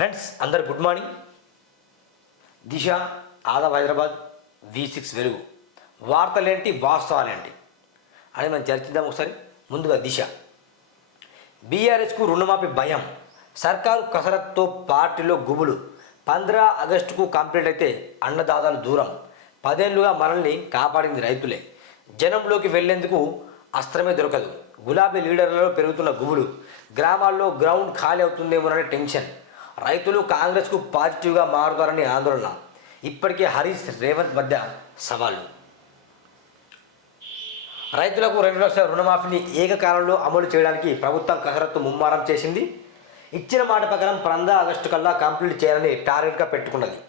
Friends అందరు good morning. దిశ, Aadab Hyderabad, V6 వెలుగు వార్తలేంటి వాస్తవాలేంటి అని మనం చర్చిద్దాం ఒకసారి. ముందుగా దిశ. బీఆర్ఎస్కు రుణమాఫీ భయం, సర్కారు కసరత్తో పార్టీలో గుబులు. 15 ఆగస్టుకు కంప్లీట్ అయితే అన్నదాతలు దూరం. 10 ఏళ్లుగా మనల్ని కాపాడింది రైతులే. జనంలోకి వెళ్లేందుకు అస్త్రమే దొరకదు. గులాబీ లీడర్లలో పెరుగుతున్న గుబులు. గ్రామాల్లో గ్రౌండ్ ఖాళీ అవుతుందేమోననే టెన్షన్. రైతులు కాంగ్రెస్కు పాజిటివ్గా మారుతారని ఆందోళన. ఇప్పటికే హరీష్, రేవంత్ మధ్య సవాళ్లు. రైతులకు 2 లక్షల రుణమాఫీని ఏకకాలంలో అమలు చేయడానికి ప్రభుత్వం కసరత్తు ముమ్మరం చేసింది. ఇచ్చిన మాట ప్రకారం 15 ఆగస్టు కల్లా కంప్లీట్ చేయాలని టార్గెట్గా పెట్టుకున్నది.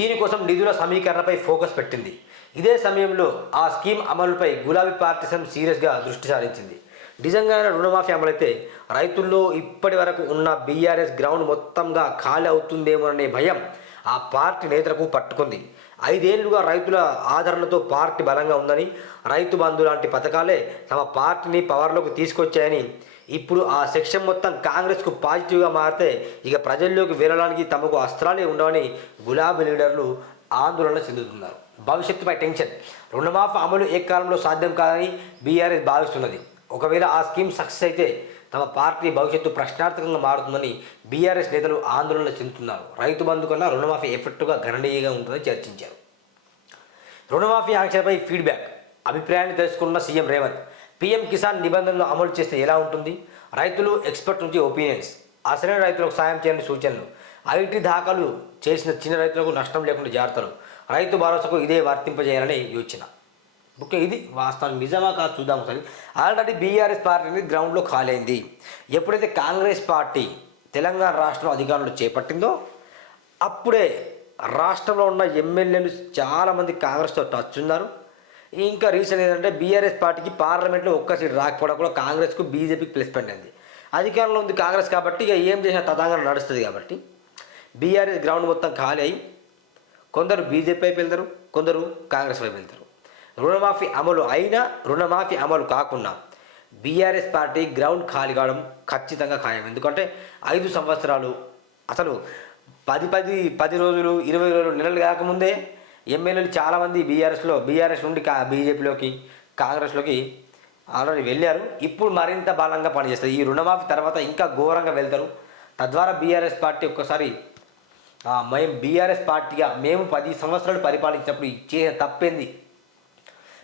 దీనికోసం నిధుల సమీకరణపై ఫోకస్ పెట్టింది. ఇదే సమయంలో ఆ స్కీమ్ అమలుపై గులాబీ పార్టీ సీరియస్గా దృష్టి సారించింది. నిజంగానే రుణమాఫీ అమలైతే రైతుల్లో ఇప్పటి వరకు ఉన్న బీఆర్ఎస్ గ్రౌండ్ మొత్తంగా ఖాళీ అవుతుందేమోననే భయం ఆ పార్టీ నేతలకు పట్టుకుంది. 5 ఏళ్లుగా రైతుల ఆదరణతో పార్టీ బలంగా ఉందని, రైతు బంధు లాంటి పథకాలే తమ పార్టీని పవర్లోకి తీసుకొచ్చాయని, ఇప్పుడు ఆ సెక్షన్ మొత్తం కాంగ్రెస్కు పాజిటివ్గా మారితే ఇక ప్రజల్లోకి వెళ్ళడానికి తమకు అస్త్రాలే ఉండవని గులాబీ లీడర్లు ఆందోళన చెందుతున్నారు. భవిష్యత్తుపై టెన్షన్. రుణమాఫీ అమలు ఏకకాలంలో సాధ్యం కాదని బీఆర్ఎస్ భావిస్తున్నది. ఒకవేళ ఆ స్కీమ్ సక్సెస్ అయితే తమ పార్టీ భవిష్యత్తు ప్రశ్నార్థకంగా మారుతుందని బీఆర్ఎస్ నేతలు ఆందోళన చెందుతున్నారు. రైతు బంధు కన్నా రుణమాఫీ ఎఫెక్టుగా గణనీయంగా ఉంటుందని చర్చించారు. రుణమాఫీ ఆంక్షలపై ఫీడ్బ్యాక్, అభిప్రాయాన్ని తెలుసుకున్న సీఎం రేవంత్. పీఎం కిసాన్ నిబంధనలు అమలు చేస్తే ఎలా ఉంటుంది? రైతులు, ఎక్స్పర్ట్ నుంచి ఒపీనియన్స్. అసలైన రైతులకు సాయం చేయాలని సూచనలు. ఐటీ దాఖలు చేసిన చిన్న రైతులకు నష్టం లేకుండా జాగ్రత్తలు. రైతు భరోసాకు ఇదే వర్తింపజేయాలని యోచన. ఓకే, ఇది వాస్తవం. నిజమా కాదు చూద్దాం ఒకసారి. ఆల్రెడీ బీఆర్ఎస్ పార్టీని గ్రౌండ్లో ఖాళీ అయింది. ఎప్పుడైతే కాంగ్రెస్ పార్టీ తెలంగాణ రాష్ట్రం అధికారంలో చేపట్టిందో అప్పుడే రాష్ట్రంలో ఉన్న ఎమ్మెల్యేలు చాలామంది కాంగ్రెస్తో టచ్ ఉన్నారు. ఇంకా రీజన్ ఏంటంటే బీఆర్ఎస్ పార్టీకి పార్లమెంట్లో ఒక్క సీట్ రాకపోవడం కూడా కాంగ్రెస్కు, బీజేపీకి ప్లస్ పాయింట్ అయింది. అధికారంలో ఉంది కాంగ్రెస్ కాబట్టి ఇక ఏం చేసినా తతంగం నడుస్తుంది కాబట్టి బీఆర్ఎస్ గ్రౌండ్ మొత్తం ఖాళీ అయ్యి కొందరు బీజేపీ వైపు వెళ్తారు, కొందరు కాంగ్రెస్ వైపు వెళ్తారు. రుణమాఫీ అమలు అయినా, రుణమాఫీ అమలు కాకుండా బీఆర్ఎస్ పార్టీ గ్రౌండ్ ఖాళీ కావడం ఖచ్చితంగా ఖాయం. ఎందుకంటే 5 సంవత్సరాలు అసలు 10 రోజులు, 20 రోజులు, నెలలు కాకముందే ఎమ్మెల్యేలు చాలామంది బీఆర్ఎస్ నుండి బీజేపీలోకి, కాంగ్రెస్లోకి ఆల్రెడీ వెళ్ళారు. ఇప్పుడు మరింత బలంగా పనిచేస్తారు. ఈ రుణమాఫీ తర్వాత ఇంకా ఘోరంగా వెళ్తారు. తద్వారా బీఆర్ఎస్ పార్టీ ఒక్కసారి మేము బీఆర్ఎస్ పార్టీగా మేము 10 సంవత్సరాలు పరిపాలించినప్పుడు చేసే తప్పేంది,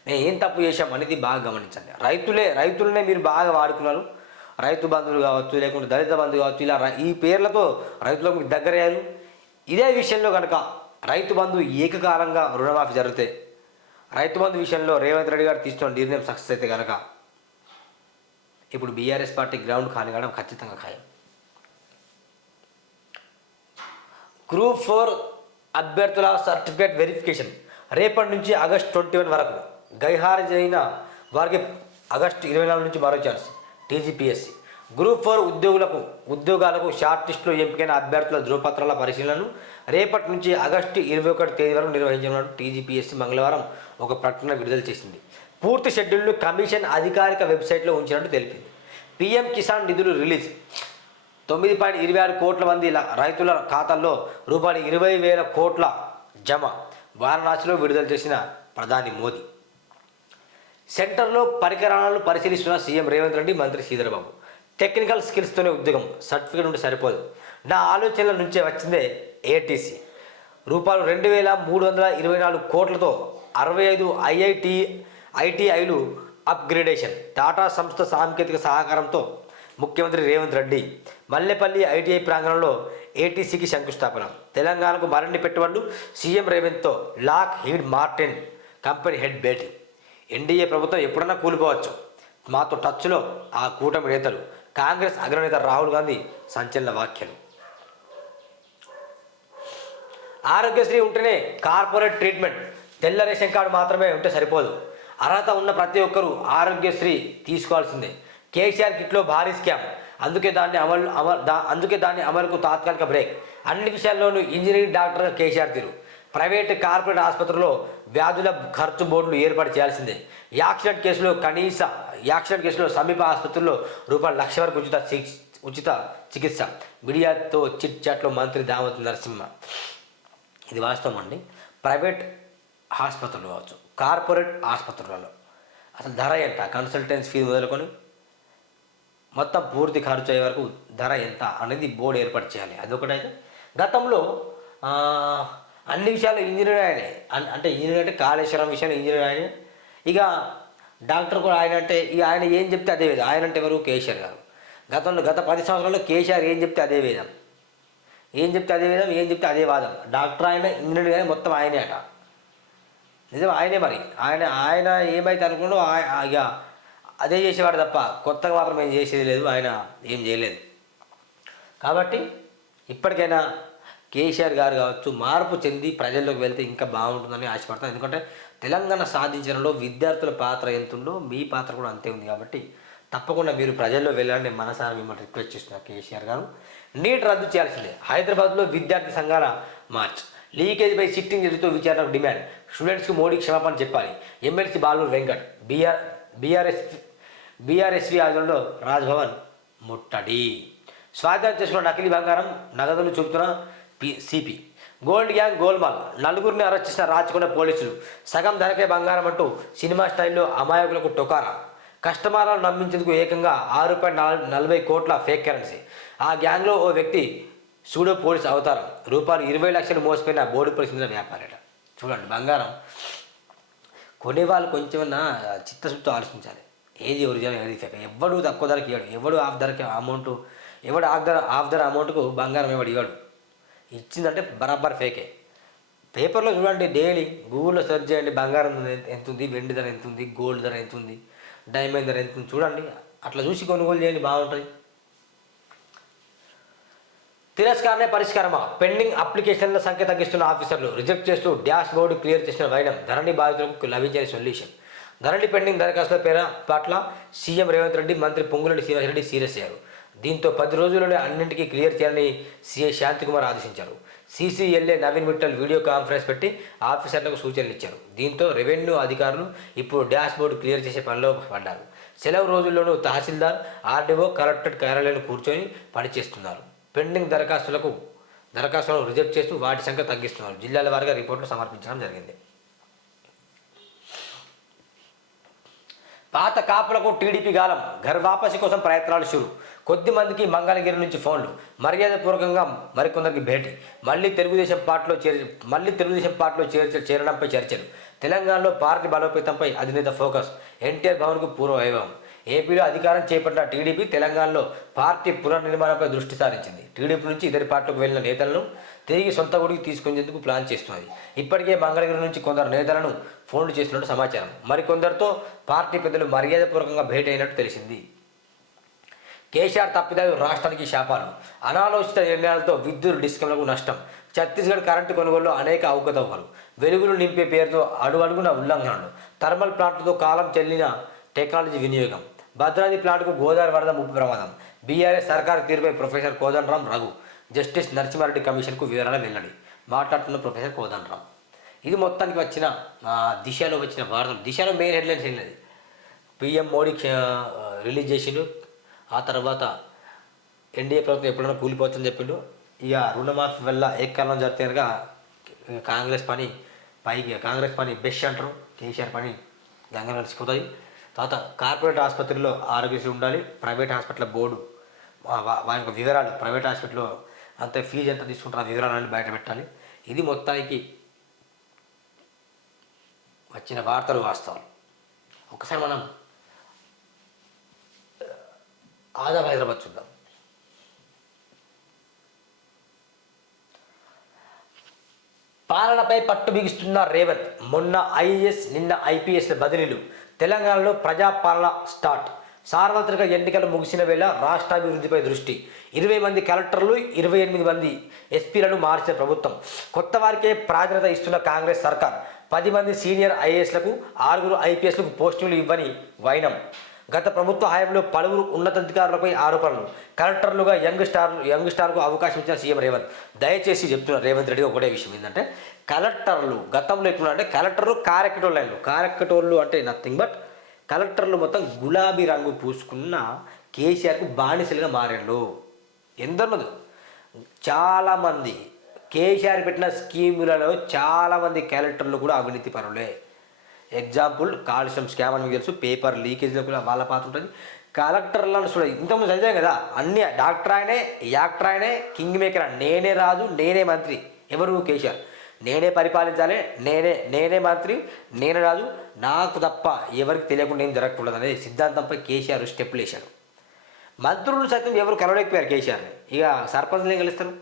మేము ఏం తప్పు చేశాం అనేది బాగా గమనించండి. రైతులనే మీరు బాగా వాడుకున్నారు. రైతు బంధువులు కావచ్చు, లేకుంటే దళిత బంధువు కావచ్చు, ఇలా ఈ పేర్లతో రైతులకు మీకు దగ్గరయ్యారు. ఇదే విషయంలో కనుక రైతు బంధువు ఏకకాలంగా రుణమాఫీ జరిగితే, రైతు బంధు విషయంలో రేవంత్ రెడ్డి గారు తీసుకున్న నిర్ణయం సక్సెస్ అయితే కనుక ఇప్పుడు బీఆర్ఎస్ పార్టీ గ్రౌండ్ ఖాళీ కావడం ఖచ్చితంగా ఖాయం. గ్రూప్ 4 అభ్యర్థుల సర్టిఫికేట్ వెరిఫికేషన్ రేపటి నుంచి ఆగస్టు 21 వరకు. గైహాజరైన వారికి ఆగస్టు 24 నుంచి మరో ఛాన్స్. టీజీపీఎస్సీ గ్రూప్ 4 ఉద్యోగాలకు షార్ట్ లిస్టులో ఎంపికైన అభ్యర్థుల ధృవపత్రాల పరిశీలనను రేపటి నుంచి ఆగస్టు 21 తేదీ వరకు నిర్వహించనున్నట్టు టీజీపీఎస్సీ మంగళవారం ఒక ప్రకటన విడుదల చేసింది. పూర్తి షెడ్యూల్ను కమిషన్ అధికారిక వెబ్సైట్లో ఉంచినట్టు తెలిపింది. పీఎం కిసాన్ నిధులు రిలీజ్. 9.26 కోట్ల మంది రైతుల ఖాతాల్లో రూపాయలు 20,000 కోట్ల జమ. వారణాసిలో విడుదల చేసిన ప్రధాని మోదీ. సెంటర్లో పరికరాలను పరిశీలిస్తున్న సీఎం రేవంత్ రెడ్డి, మంత్రి శ్రీధర్ బాబు. టెక్నికల్ స్కిల్స్తోనే ఉద్యోగం, సర్టిఫికేట్ ఉంటే సరిపోదు. నా ఆలోచనల నుంచే వచ్చిందే ఏటీసీ. రూపాయలు 2,324 కోట్లతో 65 ఐటీఐలు అప్గ్రేడేషన్. టాటా సంస్థ సాంకేతిక సహకారంతో ముఖ్యమంత్రి రేవంత్ రెడ్డి మల్లెపల్లి ఐటీఐ ప్రాంగణంలో ఏటీసీకి శంకుస్థాపన. తెలంగాణకు మరిన్ని పెట్టుబడులు. సీఎం రేవంత్తో Lockheed Martin company head భేటీ. ఎన్డీఏ ప్రభుత్వం ఎప్పుడన్నా కూలిపోవచ్చు, మాతో టచ్లో ఆ కూటమి నేతలు. కాంగ్రెస్ అగ్రనేత రాహుల్ గాంధీ సంచలన వ్యాఖ్యలు. ఆరోగ్యశ్రీ ఉంటేనే కార్పొరేట్ ట్రీట్మెంట్. తెల్ల రేషన్ కార్డు మాత్రమే ఉంటే సరిపోదు. అర్హత ఉన్న ప్రతి ఒక్కరూ ఆరోగ్యశ్రీ తీసుకోవాల్సిందే. కేసీఆర్ కిట్లో భారీ స్కామ్, అందుకే దాన్ని అమలుకు తాత్కాలిక బ్రేక్. అన్ని విషయాల్లోనూ ఇంజనీరింగ్ డాక్టర్గా కేసీఆర్ తీరు. ప్రైవేటు, కార్పొరేట్ ఆసుపత్రుల్లో వ్యాధుల ఖర్చు బోర్డులు ఏర్పాటు చేయాల్సిందే. యాక్సిడెంట్ కేసులో సమీప ఆసుపత్రుల్లో రూపాయలు 1,00,000 వరకు ఉచిత చికిత్స. మీడియాతో చిట్ చాట్లో మంత్రి దామోదర్ నరసింహ. ఇది వాస్తవం అండి. ప్రైవేట్ ఆసుపత్రులు కావచ్చు, కార్పొరేట్ ఆసుపత్రులలో అసలు ధర ఎంత, కన్సల్టెన్సీ ఫీజు మొదలుకొని మొత్తం పూర్తి ఖర్చు అయ్యే వరకు ధర ఎంత అనేది బోర్డు ఏర్పాటు చేయాలి. అదొకటైతే గతంలో అన్ని విషయాలు ఇంజనీర్ ఆయనే, అంటే ఇంజనీర్ అంటే కాళేశ్వరం విషయంలో ఇంజనీర్ ఆయనే, ఇక డాక్టర్ కూడా ఆయన. అంటే ఇక ఆయన ఏం చెప్తే అదే వేదం. ఆయన అంటే ఎవరు? కేసీఆర్ గారు. గత 10 సంవత్సరాల్లో కేసీఆర్ ఏం చెప్తే అదే వేదం, ఏం చెప్తే అదే వేదం, ఏం చెప్తే అదే వాదం. డాక్టర్ ఆయన, ఇంజనీర్ కానీ మొత్తం ఆయనే అట. నిజం ఆయనే. మరి ఆయన ఏమైతే అనుకున్నాడో ఇక అదే చేసేవాడు తప్ప కొత్తగా మాత్రం ఏం చేసేది లేదు. ఆయన ఏం చేయలేదు. కాబట్టి ఇప్పటికైనా కేసీఆర్ గారు కావచ్చు మార్పు చెంది ప్రజల్లోకి వెళ్తే ఇంకా బాగుంటుందని ఆశపడతాను. ఎందుకంటే తెలంగాణ సాధించడంలో విద్యార్థుల పాత్ర ఎంత ఉందో మీ పాత్ర కూడా అంతే ఉంది. కాబట్టి తప్పకుండా మీరు ప్రజల్లో వెళ్ళాలని మనసారా మిమ్మల్ని రిక్వెస్ట్ చేస్తున్నారు. కేసీఆర్ గారు నీట్ రద్దు చేయాల్సిందే. హైదరాబాద్లో విద్యార్థి సంఘాల మార్చ్. లీకేజ్పై సిట్టింగ్ జడ్జితో విచారణకు డిమాండ్. స్టూడెంట్స్కి మోడీ క్షమాపణ చెప్పాలి. ఎమ్మెల్సీ బాలూరు వెంకట్. బీఆర్ఎస్వి ఆధ్వర్యంలో రాజ్భవన్ ముట్టడి. స్వాధీనం చేసుకున్న నకిలీ బంగారం నగదులు చూపుతున్న సిపి. Gold gang golmaal. నలుగురిని అరెస్ట్ చేసిన రాచకొండ పోలీసులు. సగం ధరకే బంగారం అంటూ సినిమా స్టైల్లో అమాయకులకు టొకారా. కస్టమర్లను నమ్మించేందుకు ఏకంగా ₹6.40 ఫేక్ కరెన్సీ. ఆ గ్యాంగ్లో ఓ వ్యక్తి సూడో పోలీస్ అవతారం. ₹20 లక్షలు మోసపోయిన బోడుపల్లి చెందిన వ్యాపారట. చూడండి, బంగారం కొనేవాళ్ళు కొంచెమన్నా చిత్తశుద్ధితో ఆలోచించాలి. ఏది ఒరిజినల్, ఏది ఫేక్. ఎవడు తక్కువ ధరకి ఇవ్వడు, ఎవడు హాఫ్ ధరకి అమౌంట్, ఎవడు హాఫ్ ధర అమౌంట్కు బంగారం ఎవడు ఇవ్వడు. ఇచ్చిందంటే బరాబర్ ఫేకే. పేపర్లో చూడండి, డైలీ గూగుల్లో సెర్చ్ చేయండి, బంగారం ఎంత ఉంది, వెండి ధర ఎంత ఉంది, గోల్డ్ ధర ఎంత ఉంది, డైమండ్ ధర ఎంత ఉంది చూడండి. అట్లా చూసి కొనుగోలు చేయండి, బాగుంటుంది. తిరస్కారమే పరిష్కారమా? పెండింగ్ అప్లికేషన్ల సంఖ్య తగ్గిస్తున్న ఆఫీసర్లు. రిజెక్ట్ చేస్తూ డాష్ బోర్డు క్లియర్ చేసిన వైనం. ధరణి బాధితులకు లభించని సొల్యూషన్. ధరణి పెండింగ్ దరఖాస్తుల పట్ల సీఎం రేవంత్ రెడ్డి, మంత్రి పొంగులేటి శ్రీనివాసరెడ్డి సీరియస్ అయ్యారు. దీంతో 10 రోజుల్లోనే అన్నింటికీ క్లియర్ చేయాలని సీఐ శాంతికుమార్ ఆదేశించారు. CCLA Naveen Mittal video conference పెట్టి ఆఫీసర్లకు సూచనలు ఇచ్చారు. దీంతో రెవెన్యూ అధికారులు ఇప్పుడు డాష్ బోర్డు క్లియర్ చేసే పనిలో పడ్డారు. సెలవు రోజుల్లోనూ తహసీల్దార్, ఆర్డీఓ, కలెక్టరేట్ కార్యాలయాలు కూర్చొని పనిచేస్తున్నారు. పెండింగ్ దరఖాస్తులను రిజెక్ట్ చేస్తూ వాటి సంఖ్య తగ్గిస్తున్నారు. జిల్లాల వారీగా రిపోర్టులు సమర్పించడం జరిగింది. పాత కాపులకు టీడీపీ గాలం. ఘర్ వాపసి కోసం ప్రయత్నాలు షురు. కొద్ది మందికి మంగళగిరి నుంచి ఫోన్లు. మర్యాదపూర్వకంగా మరికొందరికి భేటీ. మళ్ళీ తెలుగుదేశం పార్టీలో చేరడంపై చర్చలు. తెలంగాణలో పార్టీ బలోపేతంపై అధినేత ఫోకస్. ఎన్టీఆర్ భవన్కు పూర్వ వైభవం. ఏపీలో అధికారం చేపట్టిన టీడీపీ తెలంగాణలో పార్టీ పునర్నిర్మాణంపై దృష్టి సారించింది. టీడీపీ నుంచి ఇతర పార్టీలకు వెళ్లిన నేతలను తిరిగి సొంత ఊరికి తీసుకునేందుకు ప్లాన్ చేస్తున్నది. ఇప్పటికే మంగళగిరి నుంచి కొందరు నేతలను ఫోన్లు చేస్తున్నట్టు సమాచారం. మరికొందరితో పార్టీ పెద్దలు మర్యాదపూర్వకంగా భేటీ అయినట్టు తెలిసింది. కేసీఆర్ తప్పిదాలు రాష్ట్రానికి శాపాలు. అనాలోచిత నిర్ణయాలతో విద్యుత్ డిస్కంలకు నష్టం. ఛత్తీస్గఢ్ కరెంటు కొనుగోలులో అనేక అవకతవకలు. వెలుగులు నింపే పేరుతో అడుగడుగున ఉల్లంఘనలు. థర్మల్ ప్లాంట్లతో కాలం చెల్లిన టెక్నాలజీ వినియోగం. భద్రాద్రి ప్లాంట్కు గోదావరి వరద ముప్పు ప్రమాదం. బీఆర్ఎస్ సర్కారు తీరుపై ప్రొఫెసర్ కోదండరాం రఘు. జస్టిస్ నరసింహారెడ్డి కమిషన్కు వివరాలు వెల్లడి. మాట్లాడుతున్న ప్రొఫెసర్ కోదండరాం. ఇది మొత్తానికి వచ్చిన దిశలో వచ్చిన వార్తలు. దిశలో మెయిన్ హెడ్లైన్స్ వెళ్ళినది. పీఎం మోడీ రిలీజ్ చేసిండు. ఆ తర్వాత ఎన్డీఏ ప్రభుత్వం ఎప్పుడైనా కూలిపోతుందని చెప్పిండు. ఇక రుణమాఫీ వల్ల ఏకకాలం జరిగితే కనుక కాంగ్రెస్ పని బెస్ట్ అంటారు. కేసీఆర్ పని గంగ నడిచిపోతుంది. తర్వాత కార్పొరేట్ ఆసుపత్రిలో ఆరోగ్యశ్రీ ఉండాలి. ప్రైవేట్ హాస్పిటల్ బోర్డు వారి యొక్క వివరాలు, ప్రైవేట్ హాస్పిటల్లో అంత ఫీజు ఎంత తీసుకుంటారో ఆ వివరాలన్నీ బయట పెట్టాలి. ఇది మొత్తానికి వచ్చిన వార్తలు, వాస్తవాలు. ఒకసారి మనం ఆజాద్ హైదరాబాద్ చూద్దాం. పాలనపై పట్టు బిగిస్తున్న రేవంత్. మొన్న ఐఏఎస్, నిన్న ఐపీఎస్ల బదిలీలు. తెలంగాణలో ప్రజాపాలన స్టార్ట్. సార్వత్రిక ఎన్నికలు ముగిసిన వేళ రాష్ట్రాభివృద్ధిపై దృష్టి. 20 మంది కలెక్టర్లు, 28 మంది ఎస్పీలను మార్చిన ప్రభుత్వం. కొత్త వారికే ప్రాధాన్యత ఇస్తున్న కాంగ్రెస్ సర్కార్. 10 మంది సీనియర్ ఐఏఎస్లకు, 6 ఐపీఎస్లకు పోస్టింగ్లు ఇవ్వని వైనం. గత ప్రభుత్వ హయాంలో పలువురు ఉన్నతాధికారులపై ఆరోపణలు. కలెక్టర్లుగా యంగ్ స్టార్కు అవకాశం ఇచ్చిన సీఎం రేవంత్. దయచేసి చెప్తున్నారు రేవంత్ రెడ్డి ఒకటే విషయం ఏంటంటే, కలెక్టర్లు గతంలో ఎట్లా అంటే కలెక్టర్లు కారెక్టోళ్ళు అంటే నథింగ్ బట్ కలెక్టర్లు మొత్తం గులాబీ రంగు పూసుకున్న కేసీఆర్కు బానిసలుగా మారారు. ఎందరు చాలామంది కేసీఆర్ పెట్టిన స్కీములలో చాలామంది క్యారెక్టర్లు కూడా అవినీతి పరులే. ఎగ్జాంపుల్ కాలుష్యం స్కామ్ అని మీకు తెలుసు, పేపర్ లీకేజ్లో కూడా వాళ్ళ పాత్ర ఉంటుంది. కలెక్టర్లను చూడ ఇంతకుముందు చదివాం కదా, అన్ని డాక్టర్ ఆయనే, యాక్టర్ ఆయనే, కింగ్ మేకర్, నేనే రాజు నేనే మంత్రి. ఎవరు? కేసీఆర్. నేనే పరిపాలించాలి, నేనే మంత్రి, నేనే రాజు, నాకు తప్ప ఎవరికి తెలియకుండా ఏం జరగకూడదు అనేది సిద్ధాంతంపై కేసీఆర్ స్టెప్పులు వేశారు. మంత్రులు సైతం ఎవరు కలవలేకపోయారు కేసీఆర్ని. ఇక సర్పంచ్లు ఏం కలుస్తారు?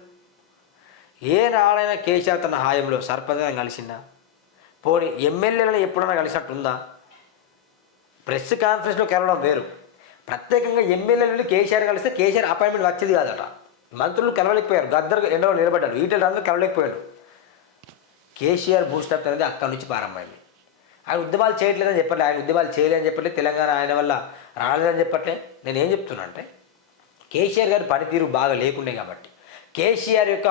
ఏ నాడైనా కేసీఆర్ తన హాయంలో సర్పంచ్గా కలిసిందా? పోనీ ఎమ్మెల్యేలను ఎప్పుడైనా కలిసినట్టుందా? ప్రెస్ కాన్ఫరెన్స్లో కలవడం వేరు, ప్రత్యేకంగా ఎమ్మెల్యేలు కేసీఆర్ కలిస్తే కేసీఆర్ అపాయింట్మెంట్ వచ్చేది కాదట. మంత్రులు కలవలేకపోయారు, గద్దరు ఎండలో నిలబడ్డారు, ఈటెల రాజు కలవలేకపోయాడు. కేసీఆర్ బూస్టప్ అనేది అక్కడి నుంచి ప్రారంభమైంది. ఆయన ఉద్యమాలు చేయట్లేదని చెప్పట్లే, ఆయన ఉద్యమాలు చేయలేదని చెప్పట్లే, తెలంగాణ ఆయన వల్ల రాలేదని చెప్పట్లే. నేను ఏం చెప్తున్నా అంటే కేసీఆర్ గారి పనితీరు బాగా లేకుండే కాబట్టి, కేసీఆర్ యొక్క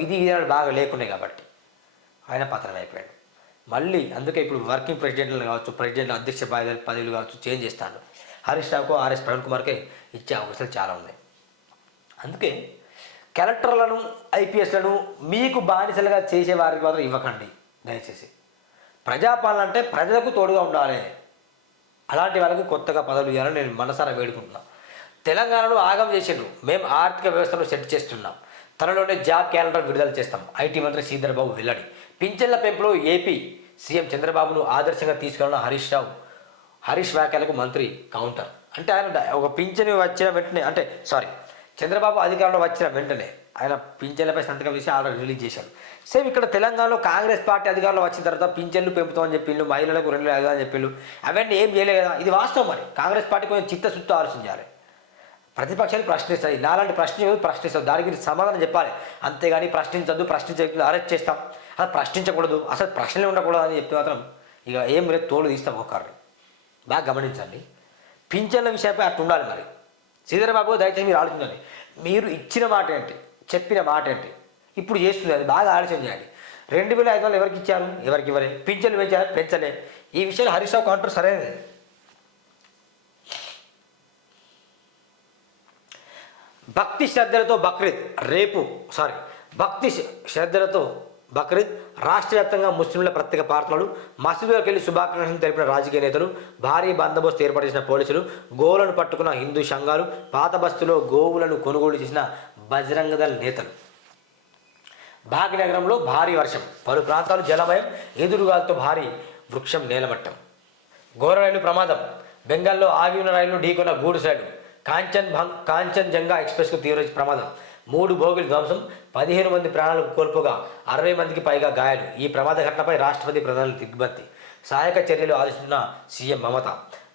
విధి విధానాలు బాగా లేకుండే కాబట్టి ఆయన పతనం అయిపోయాడు. మళ్ళీ అందుకే ఇప్పుడు వర్కింగ్ ప్రెసిడెంట్లు కావచ్చు, ప్రెసిడెంట్ అధ్యక్ష పదవులు కావచ్చు చేంజ్ చేస్తాను. హరీష్ రావుకు, ఆర్ఎస్ ప్రవీణ్ కుమార్కే ఇచ్చే అవకాశాలు చాలా ఉన్నాయి. అందుకే కలెక్టర్లను, ఐపీఎస్లను మీకు బానిసలుగా చేసే వారికి మాత్రం ఇవ్వకండి దయచేసి. ప్రజాపాలన అంటే ప్రజలకు తోడుగా ఉండాలి. అలాంటి వాళ్ళకు కొత్తగా పదవులు ఇవ్వాలని నేను మనసారా వేడుకుంటున్నాను. తెలంగాణలో ఆగం చేసిండ్రు, మేము ఆర్థిక వ్యవస్థను సెట్ చేస్తున్నాం, త్వరలోనే జాబ్ క్యాలెండర్ విడుదల చేస్తాం. ఐటీ మంత్రి శ్రీధర్ బాబు వెల్లడి. పింఛన్ల పెంపులో ఏపీ సీఎం చంద్రబాబును ఆదర్శంగా తీసుకెళ్లిన హరీష్ వ్యాఖ్యలకు మంత్రి కౌంటర్. అంటే ఆయన ఒక పింఛను వచ్చిన వెంటనే, చంద్రబాబు అధికారంలో వచ్చిన వెంటనే ఆయన పింఛన్లపై సంతకం చేసి ఆర్డర్ రిలీజ్ చేశారు. సేమ్ ఇక్కడ తెలంగాణలో కాంగ్రెస్ పార్టీ అధికారంలో వచ్చిన తర్వాత పింఛన్లు పెంపుతామని చెప్పిండు, మహిళలకు 2,500 అని చెప్పిండు. అవన్నీ ఏం చేయలేదు కదా, ఇది వాస్తవం. మరి కాంగ్రెస్ పార్టీ కొంచెం చిత్తశుద్ధి ఆలోచించాలి. ప్రతిపక్షాన్ని ప్రశ్నిస్తాయి, నాలాంటి ప్రశ్నిస్తుంది, దానికి సమాధానం చెప్పాలి. అంతేగాని ప్రశ్నించకుండా అరెస్ట్ చేస్తాం, అది ప్రశ్నించకూడదు, అసలు ప్రశ్నలే ఉండకూడదు అని చెప్తే మాత్రం ఇక ఏం లేదు, తోడు తీస్తాం ఒకరిని. బాగా గమనించండి, పింఛన్ల విషయంపై అట్లా ఉండాలి. మరి శ్రీధర్ బాబు దయచేసి మీరు ఆలోచించండి, మీరు ఇచ్చిన మాట ఏంటి, చెప్పిన మాట ఏంటి, ఇప్పుడు చేస్తుంది అది బాగా ఆలోచన చేయండి. 2,500 ఎవరికి ఇచ్చారు, ఎవరికి ఇవ్వలే, పింఛన్లు పెంచారు, పెంచలే. ఈ విషయంలో హరీష్ రావు కౌంటర్ సరైనది. భక్తి శ్రద్ధలతో బక్రీద్ రాష్ట్ర వ్యాప్తంగా ముస్లింల ప్రత్యేక ప్రార్థనలు, మసీదులకు వెళ్ళి శుభాకాంక్షలు తెలిపిన రాజకీయ నేతలు, భారీ బందోబస్తు ఏర్పాటు చేసిన పోలీసులు, గోవులను పట్టుకున్న హిందూ సంఘాలు, పాత బస్తీలో గోవులను కొనుగోలు చేసిన బజరంగ దళ నేతలు. భాగ్యనగరంలో భారీ వర్షం, పలు ప్రాంతాలు జలమయం, ఎదురుగాలతో భారీ వృక్షం నేలమట్టం. ఘోర రైలు ప్రమాదం, బెంగాల్లో ఆగి ఉన్న రైలును ఢీకొన్న గూడ్స్ రైలు. కాంచన్జంగా ఎక్స్ప్రెస్కు తీవ్ర ప్రమాదం, 3 బోగిలు ధ్వంసం, 15 మంది ప్రాణాలు కోల్పోగా 60 మందికి పైగా గాయాలు. ఈ ప్రమాద ఘటనపై రాష్ట్రపతి ప్రధానులు దిగ్భ్రాంతి, సహాయక చర్యలు ఆదేశించిన సీఎం మమత.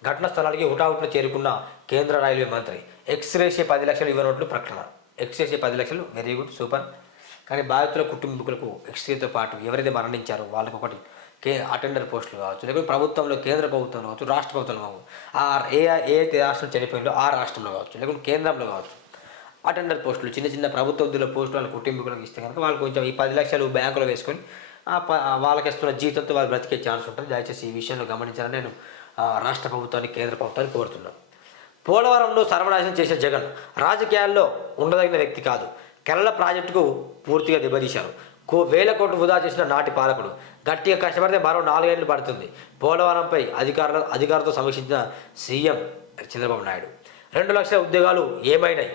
ఘటనా స్థలానికి హుటాహుటిన చేరుకున్న కేంద్ర రైల్వే మంత్రి. ఎక్స్రేషే 10 లక్షలు ఇవ్వనట్లు ప్రకటన. ఎక్స్రేషే 10 లక్షలు, వెరీ గుడ్, సూపర్. కానీ బాధితుల కుటుంబీకులకు ఎక్స్రేతో పాటు ఎవరైతే మరణించారో వాళ్ళకు ఒకటి అటెండర్ పోస్టులు కావచ్చు, లేకపోతే ప్రభుత్వంలో, కేంద్ర ప్రభుత్వంలో కావచ్చు, రాష్ట్ర ప్రభుత్వంలో కావచ్చు, ఏ రాష్ట్రం చనిపోయిందో ఆ రాష్ట్రంలో కావచ్చు, లేకుంటే కేంద్రంలో కావచ్చు, అటెండర్ పోస్టులు, చిన్న ప్రభుత్వ ఉద్యోగుల పోస్టులు వాళ్ళ కుటుంబీకులకు ఇస్తే కనుక వాళ్ళు కొంచెం ఈ 10 లక్షలు బ్యాంకులో వేసుకొని వాళ్ళకి ఇస్తున్న జీతంతో వాళ్ళు బ్రతికే ఛాన్స్ ఉంటుంది. దయచేసి ఈ విషయంలో గమనించాలని నేను రాష్ట్ర ప్రభుత్వాన్ని, కేంద్ర ప్రభుత్వాన్ని కోరుతున్నాను. పోలవరంలో సర్వనాశనం చేసిన జగన్ రాజకీయాల్లో ఉండదగిన వ్యక్తి కాదు. కేరళ ప్రాజెక్టుకు పూర్తిగా దెబ్బతీశారు. వేల కోట్లు వృధా చేసిన నాటి పాలకుడు. గట్టిగా కష్టపడితే మరో 4 ఏళ్ళు పడుతుంది. పోలవరంపై అధికారులతో సమీక్షించిన సీఎం చంద్రబాబు నాయుడు. 2 లక్షల ఉద్యోగాలు ఏమైనాయి?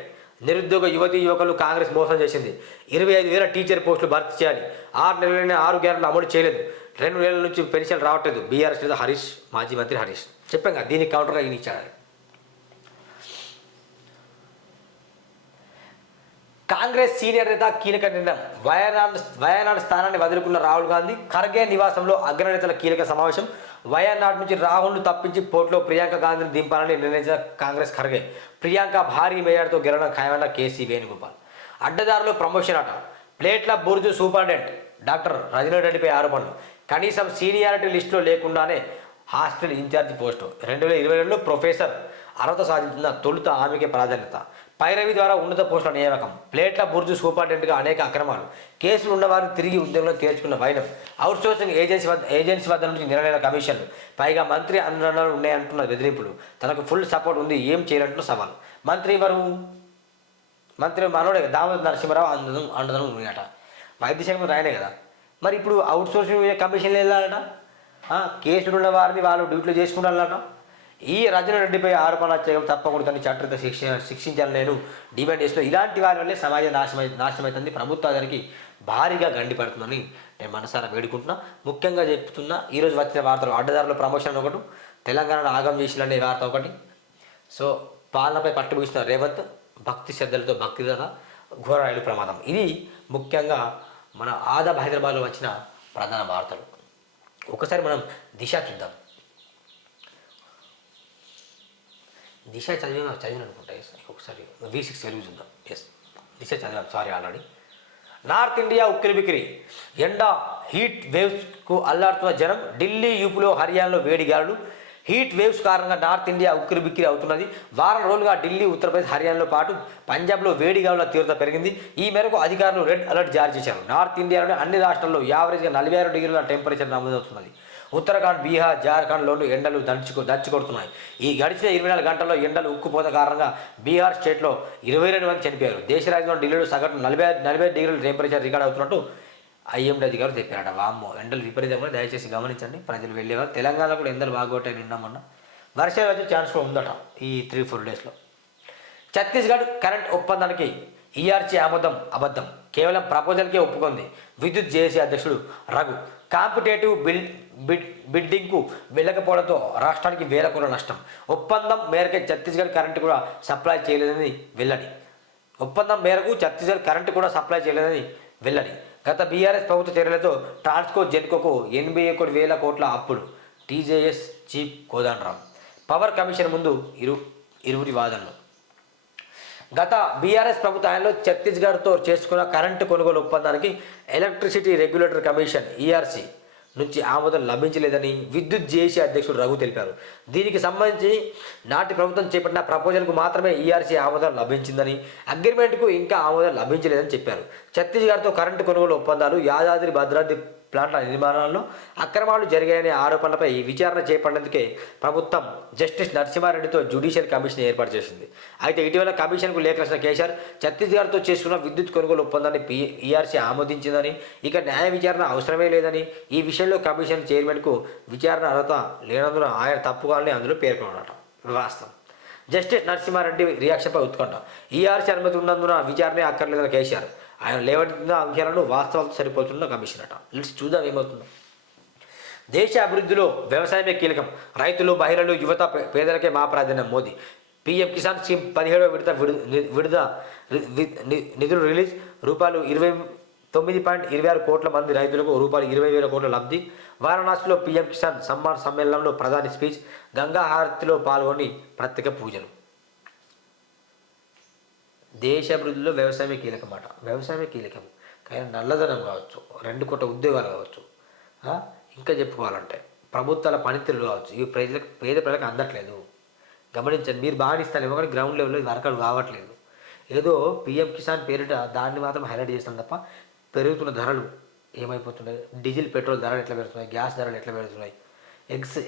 నిరుద్యోగ యువకులు కాంగ్రెస్ మోసం చేసింది. 25,000 టీచర్ పోస్టులు భర్తీ చేయాలి. 6 నెలలైన 6 గ్యారెంటీలు అమలు చేయలేదు. 2 నెలల నుంచి పెన్షన్ రావట్లేదు. బీఆర్ఎస్ నేత హరీష్, మాజీ మంత్రి హరీష్ చెప్పాం కదా, దీనికి కౌంటర్గా ఈయన ఇచ్చాడు. కాంగ్రెస్ సీనియర్ నేత కీలక నిర్ణయం. వయనాడ్ స్థానాన్ని వదులుకున్న రాహుల్ గాంధీ. ఖర్గే నివాసంలో అగ్రనేతల కీలక సమావేశం. వయనాడ్ నుంచి రాహుల్ను తప్పించి పోర్టులో ప్రియాంక గాంధీని దింపాలని నిర్ణయించిన కాంగ్రెస్ ఖర్గే. ప్రియాంక భారీ మేయర్తో గెలవడం ఖాయమన్న కేసీ వేణుగోపాల్. అడ్డదారులో ప్రమోషన్ అట. ప్లేట్ల బుర్జు సూపరింటెండెంట్ డాక్టర్ రజనీ రెడ్డిపై ఆరోపణలు. కనీసం సీనియారిటీ లిస్టులో లేకుండానే హాస్టల్ ఇన్ఛార్జి పోస్టు. 2022 ప్రొఫెసర్ అర్హత సాధించిన తొలుత ఆమెకే ప్రాధాన్యత. పైరవి ద్వారా ఉన్నత పోస్టుల నియామకం, ప్లేట్ల బుర్జు సూపరింటెండెంట్గా అనేక అక్రమాలు, కేసులు ఉన్నవారిని తిరిగి ఉద్యోగంలో చేర్చుకున్న వైనం, అవుట్సోర్సింగ్ ఏజెన్సీ వద్ద నుంచి నెల కమిషన్లు, పైగా మంత్రి అండలు ఉన్నాయంటున్న బెదిరింపులు, తనకు ఫుల్ సపోర్ట్ ఉంది, ఏం చేయాలంటున్న సవాల్. మంత్రి మనోడే దామోదర్ నరసింహారావు అండదనం ఉన్నాయట. వైద్య శాఖ రాయనే కదా. మరి ఇప్పుడు అవుట్సోర్సింగ్ కమిషన్లు వెళ్ళాలట, కేసులు ఉన్న వారిని వాళ్ళు డ్యూటీలో చేసుకుంటారట. ఈ రెడ్డిపై ఆరోపణ చేయడం తప్పకుండా తను చట్టంతో శిక్షించాలని నేను డిమాండ్ చేస్తున్నాను. ఇలాంటి వారి వల్లే సమాజం నాశనమవుతుంది, ప్రభుత్వానికి భారీగా గండిపడుతుందని నేను మనసారా వేడుకుంటున్నా. ముఖ్యంగా చెప్తున్నా, ఈరోజు వచ్చిన వార్తలు అడ్డదారుల ప్రమోషన్ ఒకటి, తెలంగాణను ఆగం చేసిననే వార్త ఒకటి. సో పాలనపై పట్టు ముగిస్తున్న రేవంత్, భక్తి శ్రద్ధలతో భక్తిదాత, ఘోర రైలు ప్రమాదం. ఇది ముఖ్యంగా మన ఆదాబ్ హైదరాబాద్లో వచ్చిన ప్రధాన వార్తలు. ఒకసారి మనం దిశ చూద్దాం. దిశ చదివిన అనుకుంటా. ఒకసారి V6 వెలుగు చూద్దాం. ఎస్, దిశ చదివాం, సారీ ఆల్రెడీ. నార్త్ ఇండియా ఉక్కిరిబిక్కిరి, ఎండ హీట్ వేవ్స్కు అల్లాడుతున్న జనం. ఢిల్లీ, యూపీలో, హర్యానాలో వేడి గాలులు. హీట్ వేవ్స్ కారణంగా నార్త్ ఇండియా ఉక్కిరిబిక్కిరి అవుతున్నది. వారం రోజులుగా ఢిల్లీ, ఉత్తరప్రదేశ్, హర్యానాలో పాటు పంజాబ్లో వేడి గాలుల తీవ్రత పెరిగింది. ఈ మేరకు అధికారులు రెడ్ అలర్ట్ జారీ చేశారు. నార్త్ ఇండియాలోని అన్ని రాష్ట్రాల్లో యావరేజ్గా 46 డిగ్రీల టెంపరేచర్ నమోదవుతున్నది. ఉత్తరాఖండ్, బీహార్, జార్ఖండ్లోనూ ఎండలు దంచుకొడుతున్నాయి. ఈ గడిచిన 24 గంటల్లో ఎండలు ఉక్కుపోత కారణంగా బీహార్ స్టేట్లో 22 మంది చనిపోయారు. దేశ రాజధాని ఢిల్లీలో సగటు 40 డిగ్రీల టెంపరేచర్ రికార్డ్ అవుతున్నట్టు ఐఎండీ అధికారులు చెప్పారట. వామ్మో, ఎండలు విపరీతంగా, దయచేసి గమనించండి ప్రజలు వెళ్ళేవారు. తెలంగాణలో కూడా ఎండలు బాగొట్టాయి. నిన్న మొన్న వర్షాలు వచ్చే ఛాన్స్ కూడా ఉందట ఈ 3-4 డేస్లో. ఛత్తీస్గఢ్ కరెంట్ ఒప్పందానికి ఈఆర్సీ ఆమోదం అబద్ధం, కేవలం ప్రపోజల్కే ఒప్పుకుంది విద్యుత్ జేఏసీ అధ్యక్షుడు రఘు. కాంపిటేటివ్ బిడ్డింగ్కు వెళ్ళకపోవడంతో రాష్ట్రానికి వేల కోట్ల నష్టం. ఒప్పందం మేరకే ఛత్తీస్గఢ్ కరెంటు కూడా సప్లై చేయలేదని వెల్లడి. గత బీఆర్ఎస్ ప్రభుత్వ చర్యలతో ట్రాన్స్కో జెన్కోకు 81,000 కోట్ల అప్పులు. TJS chief Kodandaram. Power commission ముందు ఇరువురి వాదనలు. గత బీఆర్ఎస్ ప్రభుత్వంలో ఛత్తీస్గఢ్తో చేసుకున్న కరెంటు కొనుగోలు ఒప్పందానికి ఎలక్ట్రిసిటీ రెగ్యులేటరీ కమిషన్ ఈఆర్సీ నుంచి ఆమోదం లభించలేదని విద్యుత్ జేఏసీ అధ్యక్షుడు రఘు తెలిపారు. దీనికి సంబంధించి నాటి ప్రభుత్వం చేపట్టిన ప్రపోజల్కు మాత్రమే ఈఆర్సీ ఆమోదం లభించిందని, అగ్రిమెంట్కు ఇంకా ఆమోదం లభించలేదని చెప్పారు. ఛత్తీస్గఢ్తో కరెంటు కొనుగోలు ఒప్పందాలు, యాదాద్రి భద్రాద్రి ప్లాంట్ల నిర్మాణంలో అక్రమాలు జరిగాయనే ఆరోపణలపై విచారణ చేపట్టేందుకే ప్రభుత్వం జస్టిస్ నరసింహారెడ్డితో జ్యుడిషియల్ కమిషన్ ఏర్పాటు చేసింది. అయితే ఇటీవల కమిషన్కు లేఖ రాసిన కేసీఆర్ ఛత్తీస్గఢ్తో చేసుకున్న విద్యుత్ కొనుగోలు ఒప్పందాన్ని ఈఆర్సీ ఆమోదించిందని, ఇక న్యాయ విచారణ అవసరమే లేదని, ఈ విషయంలో కమిషన్ చైర్మన్కు విచారణ అర్హత లేనందున ఆయన తప్పుగాలని అందులో పేర్కొన్నారట. వాస్తవం. జస్టిస్ నరసింహారెడ్డి రియాక్షన్పై ఉత్కంఠ. ఈఆర్సీ అనుమతి ఉన్నందున విచారణే అక్కర్లేదన్న కేసీఆర్. ఆయన లేవనెత్తిన అంశాలను వాస్తవాలతో సరిపోతున్న కమిషన్ అట. చూద్దాం ఏమవుతుందో. దేశ అభివృద్ధిలో వ్యవసాయమే కీలకం. రైతులు, మహిళలు, యువత, పేదలకే మా ప్రాధాన్యం. మోదీ. పీఎం కిసాన్ స్కీమ్ 17వ విడత నిధులు రిలీజ్. ₹29.26 కోట్ల మంది రైతులకు ₹20,000 కోట్ల లబ్ధి. వారణాసిలో పీఎం కిసాన్ సమ్మాన్ సమ్మేళనంలో ప్రధాని స్పీచ్. గంగా హారతిలో పాల్గొని ప్రత్యేక పూజలు. దేశాభివృద్ధిలో వ్యవసాయమే కీలకమాట. వ్యవసాయమే కీలకం. కానీ నల్లధనం కావచ్చు, 2 కోట్ల ఉద్యోగాలు కావచ్చు, ఇంకా చెప్పుకోవాలంటే ప్రభుత్వాల పనితీరులు కావచ్చు, ఇవి పేద ప్రజలకు అందట్లేదు. గమనించండి. మీరు బాగా ఇస్తారేమో కానీ గ్రౌండ్ లెవెల్లో ఇది వర్కౌట్ కావట్లేదు. ఏదో పీఎం కిసాన్ పేరిట దాన్ని మాత్రం హైలైట్ చేస్తాం తప్ప పెరుగుతున్న ధరలు ఏమైపోతున్నాయి, డీజిల్ పెట్రోల్ ధరలు ఎట్లా పెడుతున్నాయి, గ్యాస్ ధరలు ఎట్లా పెడుతున్నాయి,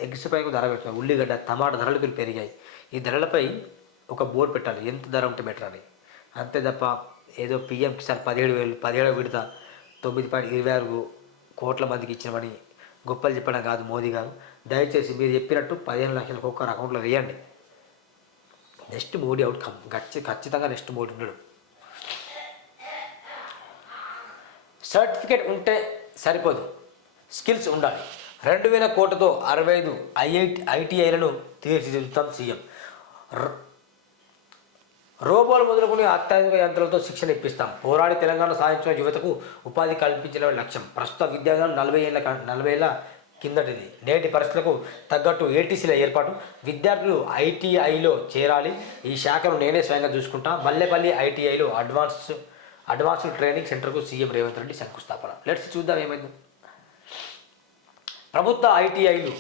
ఎగ్స్ పైకి ధర పెడుతున్నాయి, ఉల్లిగడ్డ, టమాటా ధరలు పెరిగాయి. ఈ ధరలపై ఒక బోర్డు పెట్టాలి, ఎంత ధర ఉంటే బెటర్ అని. అంతే తప్ప ఏదో పీఎం కిసాన్ 17వ విడత 9.26 కోట్ల మందికి ఇచ్చినామని గొప్పలు చెప్పడం కాదు మోదీ గారు. దయచేసి మీరు చెప్పినట్టు 15 లక్షల ఒక్కొక్కరు అకౌంట్లో వేయండి. నెక్స్ట్ మోడీ అవుట్కమ్ ఖచ్చితంగా నెక్స్ట్ మోడీ ఉండడు. సర్టిఫికేట్ ఉంటే సరిపోదు, స్కిల్స్ ఉండాలి. 2,000 కోట్లతో 65 ఐటీఐలను తీర్చిదిద్దుతాం సీఎం. రోబోలు మొదలుకొని అత్యాధునిక యంత్రాలతో శిక్షణ ఇప్పిస్తాం. పోరాడి తెలంగాణ సాధించిన యువతకు ఉపాధి కల్పించడమే లక్ష్యం. ప్రస్తుత విద్యార్థులు 40 ఏళ్ల కిందటిది. నేటి పరిస్థితులకు తగ్గట్టు ఏటీసీల ఏర్పాటు. విద్యార్థులు ఐటీఐలో చేరాలి. ఈ శాఖను నేనే స్వయంగా చూసుకుంటా. మల్లెపల్లి ఐటీఐలో అడ్వాన్స్డ్ ట్రైనింగ్ సెంటర్కు సీఎం రేవంత్ రెడ్డి శంకుస్థాపన. లెట్స్ చూద్దాం ఏమైంది. ప్రభుత్వ ఐటీఐలు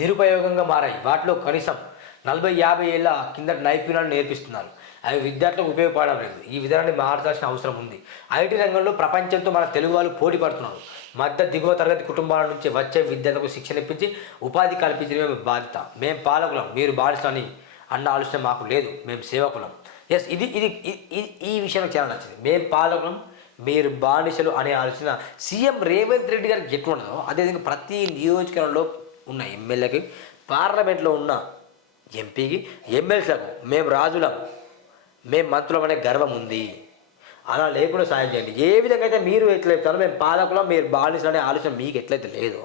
నిరుపయోగంగా మారాయి. వాటిలో కనీసం 40-50 ఏళ్ళ కింద నైపుణ్యాలు నేర్పిస్తున్నారు. అవి విద్యార్థులకు ఉపయోగపడడం లేదు. ఈ విధానాన్ని మార్చాల్సిన అవసరం ఉంది. ఐటీ రంగంలో ప్రపంచంతో మన తెలుగు వాళ్ళు పోటీ పడుతున్నారు. మధ్య దిగువ తరగతి కుటుంబాల నుంచి వచ్చే విద్యార్థులకు శిక్షణ ఇప్పించి ఉపాధి కల్పించడమే బాధ్యత. మేము పాలకులం, మీరు బాధితులని అన్న ఆలోచన మాకు లేదు. మేము సేవకులం. ఎస్, ఇది ఇది ఈ విషయం చాలా నచ్చింది. మేము పాలకులం, మీరు బానిసలు అనే ఆలోచన సీఎం రేవంత్ రెడ్డి గారికి ఎట్లా ఉన్నదో అదేవిధంగా ప్రతి నియోజకవర్గంలో ఉన్న ఎమ్మెల్యేకి, పార్లమెంట్లో ఉన్న ఎంపీకి, ఎమ్మెల్యేలకు మేము రాజులం, మేము మంత్రులం అనే గర్వం ఉంది. అలా లేకుండా సాయం చేయండి. ఏ విధంగా అయితే మీరు ఎట్లా చెప్తారో మేము పాలకులం, మీరు బానిసలు అనే ఆలోచన మీకు ఎట్లయితే లేదో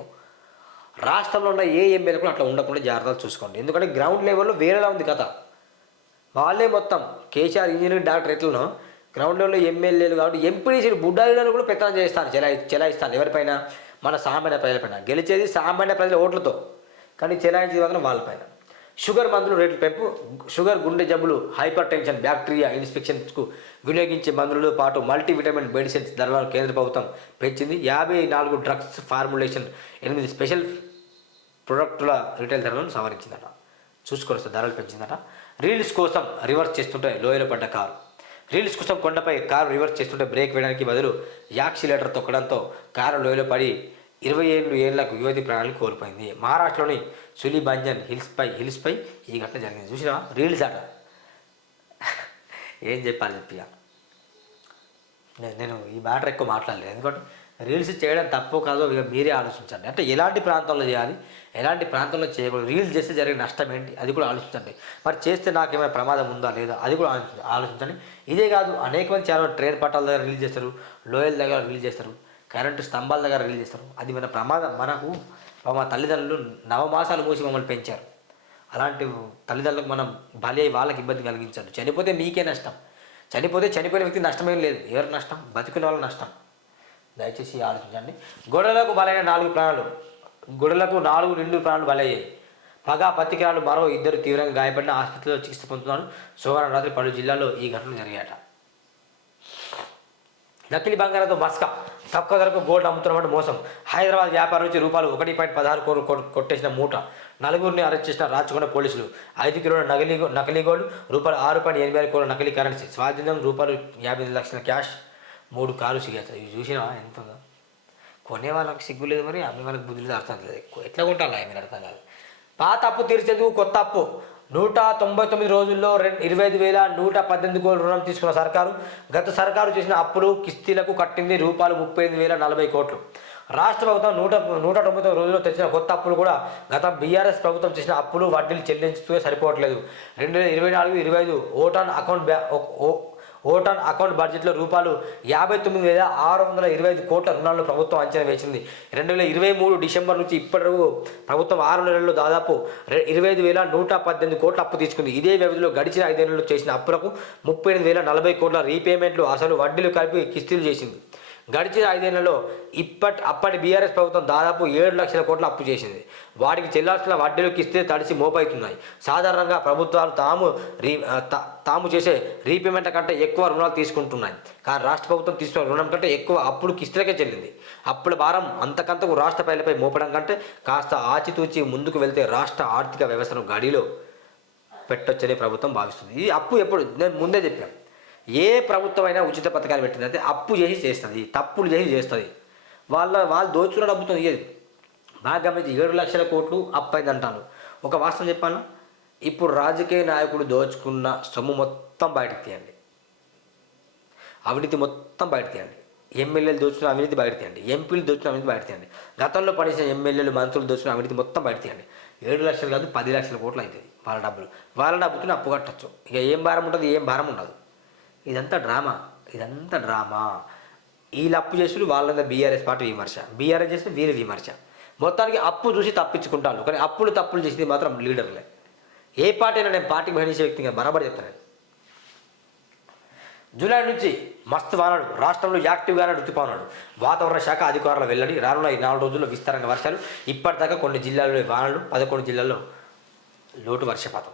రాష్ట్రంలో ఉన్న ఏ ఎమ్మెల్యే కూడా అట్లా ఉండకుండా జాగ్రత్తలు చూసుకోండి. ఎందుకంటే గ్రౌండ్ లెవెల్లో వేరేలా ఉంది కథ. వాళ్ళే మొత్తం కేసీఆర్ ఇంజనీరింగ్ డాక్టర్ ఎట్లనో గ్రౌండ్ లెవెల్లో ఎమ్మెల్యేలు కాబట్టి ఎంపీడీసీలు బుడ్డాయిలను కూడా పెత్తనం చేస్తాను, చెలాయిస్తాను. ఎవరిపైన? మన సామాన్య ప్రజలపైన. గెలిచేది సామాన్య ప్రజల ఓట్లతో, కానీ చెలాయించేది మాత్రం వాళ్ళపైన. షుగర్ మందులు రేట్లు పెంపు. షుగర్, గుండె జబ్బులు, హైపర్ టెన్షన్, బ్యాక్టీరియా ఇన్ఫెక్షన్స్కు వినియోగించే మందులతో పాటు మల్టీవిటమిన్ మెడిసిన్స్ ధరలను కేంద్ర ప్రభుత్వం పెంచింది. 54 డ్రగ్స్ ఫార్ములేషన్, 8 స్పెషల్ ప్రొడక్టుల రిటైల్ ధరలను సవరించిందట. చూసుకోవాలి సార్, ధరలు పెంచిందట. రీల్స్ కోసం రివర్స్ చేస్తుంటే లోయలో పడ్డ కారు. రీల్స్ కోసం కొండపై కారు రివర్స్ చేస్తుంటే బ్రేక్ వేయడానికి బదులు యాక్సిలేటర్ తొక్కడంతో కారు లోయలో పడి 27 ఏళ్లకు యువతి ప్రాణాలు కోల్పోయింది. మహారాష్ట్రలోని సులిబంజన్ హిల్స్పై ఈ ఘటన జరిగింది. చూసినా రీల్స్ అట. ఏం చెప్పాలి చెప్పిగా, నేను ఈ మ్యాటర్ ఎక్కువ మాట్లాడలేదు. ఎందుకంటే రీల్స్ చేయడం తప్పు కాదో ఇక మీరే ఆలోచించండి. అంటే ఎలాంటి ప్రాంతంలో చేయాలి, ఎలాంటి ప్రాంతంలో చేయకూడదు, రీల్స్ చేస్తే జరిగే నష్టం ఏంటి అది కూడా ఆలోచించండి. మరి చేస్తే నాకేమైనా ప్రమాదం ఉందా లేదా అది కూడా ఆలోచించండి. ఇదే కాదు, అనేక మంది చాలా ట్రైన్ పట్టాల దగ్గర రిలీజ్ చేస్తారు, లోయల దగ్గర రిలీజ్ చేస్తారు, కరెంటు స్తంభాల దగ్గర రిలీజ్ చేస్తారు. అది మన ప్రమాదం. మనకు మా తల్లిదండ్రులు 9 మాసాలు మూసి మమ్మల్ని పెంచారు. అలాంటి తల్లిదండ్రులకు మనం బలి అయి వాళ్ళకి ఇబ్బంది కలిగించండి. చనిపోతే మీకే నష్టం. చనిపోయిన వ్యక్తి నష్టమేం లేదు. ఎవరు నష్టం? బతికిన వాళ్ళ నష్టం. దయచేసి ఆలోచించండి. గొడవలకు బలైన 4 ప్రాణాలు. గొడవలకు 4 నిండు ప్రాణాలు బలయ్యాయి. పగా పత్రికలు మరో 2 తీవ్రంగా గాయపడిన ఆసుపత్రిలో చికిత్స పొందుతున్నారు. సోమవారం రాత్రి పలు జిల్లాల్లో ఈ ఘటనలు జరిగాయట. నకిలీ బంగారంతో మస్కా. తక్కువ ధరకు గోల్డ్ అమ్ముతున్నట్టు మోసం. హైదరాబాద్ వ్యాపారం నుంచి రూపాయలు 1.16 కోట్లు కొట్టేసిన మూట. 4గురిని అరెస్ట్ చేసిన రాచకొండ పోలీసులు. 5 కిలోల నకిలీ గోల్డ్, రూపాయలు 6.86 కోట్ల నకిలీ కరెన్సీ స్వాధీనం, రూపాయలు 58 లక్షల క్యాష్, 3 కారు సిగేస్తాయి. ఇవి చూసినా ఎంత ఉందో. కొనే వాళ్ళకి సిగ్గు లేదు, మరి అమ్మే వాళ్ళకి బుద్ధి లేదు. అర్థం లేదు. ఎట్లా కొంటారు మీరు అర్థం కాదు. పాత అప్పు తీర్చేందుకు కొత్త అప్పు. 199 రోజుల్లో 25,118 కోట్ల రుణం తీసుకున్న సర్కారు. గత సర్కారు చేసిన అప్పులు కిస్తీలకు కట్టింది రూపాయలు 38,040 కోట్లు. రాష్ట్ర ప్రభుత్వం 199 రోజుల్లో తెచ్చిన కొత్త అప్పులు కూడా గత బీఆర్ఎస్ ప్రభుత్వం చేసిన అప్పులు వడ్డీలు చెల్లించుతూ సరిపోవట్లేదు. 2024-25 ఓటాన్ అకౌంట్ బడ్జెట్లో రూపాయలు 59,625 కోట్ల రుణాలను ప్రభుత్వం అంచనా వేసింది. 2023 డిసెంబర్ నుంచి ఇప్పటి వరకు ప్రభుత్వం 6 నెలల్లో దాదాపు 25,118 కోట్ల అప్పు తీసుకుంది. ఇదే వ్యవధిలో గడిచిన 5 నెలల్లో చేసిన అప్పులకు 38,040 కోట్ల రీపేమెంట్లు, అసలు వడ్డీలు కలిపి కిస్తీలు చేసింది. గడిచిన 5 నెలల్లో అప్పటి బీఆర్ఎస్ ప్రభుత్వం దాదాపు 7 లక్షల కోట్ల అప్పు చేసింది. వాటికి చెల్లాల్సిన వడ్డీలు కిస్తే తడిసి మోపవుతున్నాయి. సాధారణంగా ప్రభుత్వాలు తాము చేసే రీపేమెంట్ కంటే ఎక్కువ రుణాలు తీసుకుంటున్నాయి. కానీ రాష్ట్ర ప్రభుత్వం తీసుకున్న రుణం కంటే ఎక్కువ అప్పులు కిస్తులకే చెల్లింది. అప్పుల భారం అంతకంతకు రాష్ట్ర ప్రజలపై మోపడం కంటే కాస్త ఆచితూచి ముందుకు వెళ్తే రాష్ట్ర ఆర్థిక వ్యవస్థను గడిలో పెట్టొచ్చని ప్రభుత్వం భావిస్తుంది. ఈ అప్పు ఎప్పుడు నేను ముందే చెప్పాను, ఏ ప్రభుత్వం అయినా ఉచిత పథకాలు పెట్టిందంటే అప్పు చేసి చేస్తుంది, తప్పులు చేసి చేస్తుంది. వాళ్ళు దోచుకున్న డబ్బుతో ఇయ్యదు. బాగా గమనించి 7 లక్షల కోట్లు అప్పు అయింది అంటాను. ఒక వాస్తవం చెప్పాను, ఇప్పుడు రాజకీయ నాయకుడు దోచుకున్న సొమ్ము మొత్తం బయటకు తీయండి, అవినీతి మొత్తం బయట తీయండి. ఎమ్మెల్యేలు దోచుకున్న అవినీతి బయట తీయండి, ఎంపీలు దోచుకున్న అవినీతి బయట తీయండి, గతంలో పనిచేసిన ఎమ్మెల్యేలు మంత్రులు దోచుకున్న అవినీతి మొత్తం బయట తీయండి. 7 లక్షలు కాదు 10 లక్షల కోట్లు అవుతుంది వాళ్ళ డబ్బులు. వాళ్ళ డబ్బుతో అప్పు కట్టచ్చు. ఇక ఏం భారం ఉంటుంది? ఏం భారం ఉండదు. ఇదంతా డ్రామా. వీళ్ళు అప్పు చేసి వాళ్ళ బీఆర్ఎస్ పార్టీ విమర్శ, బీఆర్ఎస్ చేస్తే వీరి విమర్శ. మొత్తానికి అప్పు చూసి తప్పించుకుంటాను, కానీ తప్పులు చేసింది మాత్రం లీడర్లే. ఏ పార్టీ అయినా నేను పార్టీకి భరించే వ్యక్తిగా బరాబర్ చెప్తాను. జూలై నుంచి మస్తు వానలు. రాష్ట్రంలో యాక్టివ్గానే రుతుపవనాడు. వాతావరణ శాఖ అధికారుల వెల్లడి. రానున్న ఈ 4 రోజుల్లో విస్తారంగా వర్షాలు. ఇప్పటిదాకా కొన్ని జిల్లాల్లో వానలు, 11 జిల్లాల్లో లోటు వర్షపాతం.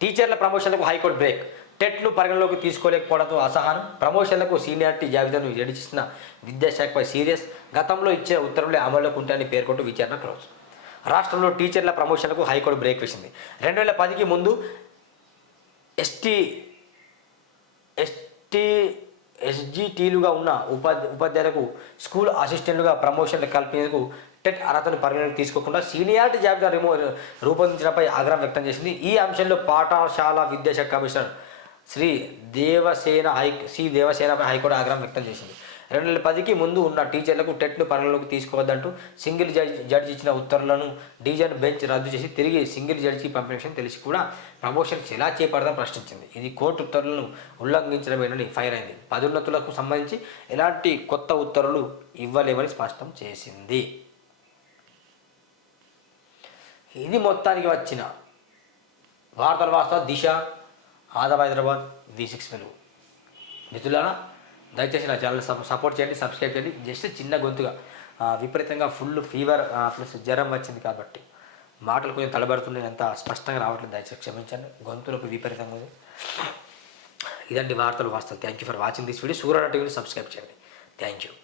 టీచర్ల ప్రమోషన్లకు హైకోర్టు బ్రేక్. టెట్ను పరిగణలోకి తీసుకోలేకపోవడంతో అసహనం. ప్రమోషన్లకు సీనియారిటీ జాబితాను రెడీ విద్యాశాఖపై సీరియస్. గతంలో ఇచ్చిన ఉత్తర్వులే అమల్లోకి ఉంటాయని పేర్కొంటూ విచారణ క్లోజ్. రాష్ట్రంలో టీచర్ల ప్రమోషన్లకు హైకోర్టు బ్రేక్ వేసింది. 2010కి ముందు ఎస్టీ ఎస్టీ ఎస్జిటీలుగా ఉన్న ఉపాధ్యాయులకు స్కూల్ అసిస్టెంట్లుగా ప్రమోషన్లు కల్పించేందుకు టెట్ అర్హతను పరిగణలోకి తీసుకోకుండా సీనియారిటీ జాబితా రూపొందించడంపై ఆగ్రహం వ్యక్తం చేసింది. ఈ అంశంలో పాఠశాల విద్యాశాఖ కమిషనర్ దేవసేనపై హైకోర్టు ఆగ్రహం వ్యక్తం చేసింది. 2010కి ముందు ఉన్న టీచర్లకు టెట్ను పరిగణలోకి తీసుకోవద్దంటూ సింగిల్ జడ్జి ఇచ్చిన ఉత్తర్వులను డివిజన్ బెంచ్ రద్దు చేసి తిరిగి సింగిల్ జడ్జికి పంపిన విషయం తెలిసి కూడా ప్రమోషన్స్ ఎలా చేపడదని ప్రశ్నించింది. ఇది కోర్టు ఉత్తర్వులను ఉల్లంఘించడమేనని ఫైర్ అయింది. పదోన్నతులకు సంబంధించి ఎలాంటి కొత్త ఉత్తర్వులు ఇవ్వలేమని స్పష్టం చేసింది. ఇది మొత్తానికి వచ్చిన వార్తల దిశ, ఆదాబ్ హైదరాబాద్, V6 వెలుగు. మిత్రులారా, దయచేసి నా ఛానల్ సపోర్ట్ చేయండి, సబ్స్క్రైబ్ చేయండి. జస్ట్ చిన్న గొంతుగా విపరీతంగా ఫుల్ ఫీవర్ ప్లస్ జ్వరం వచ్చింది కాబట్టి మాటలు కొంచెం తడబడుతున్నాయి, అంత స్పష్టంగా రావట్లేదు. దయచేసి క్షమించండి, గొంతులకు విపరీతంగా ఉంది. ఇదండి వార్తలు వాస్తవం. Thank you for watching this video. సూర్యన టీవీని సబ్స్క్రైబ్ చేయండి. Thank you.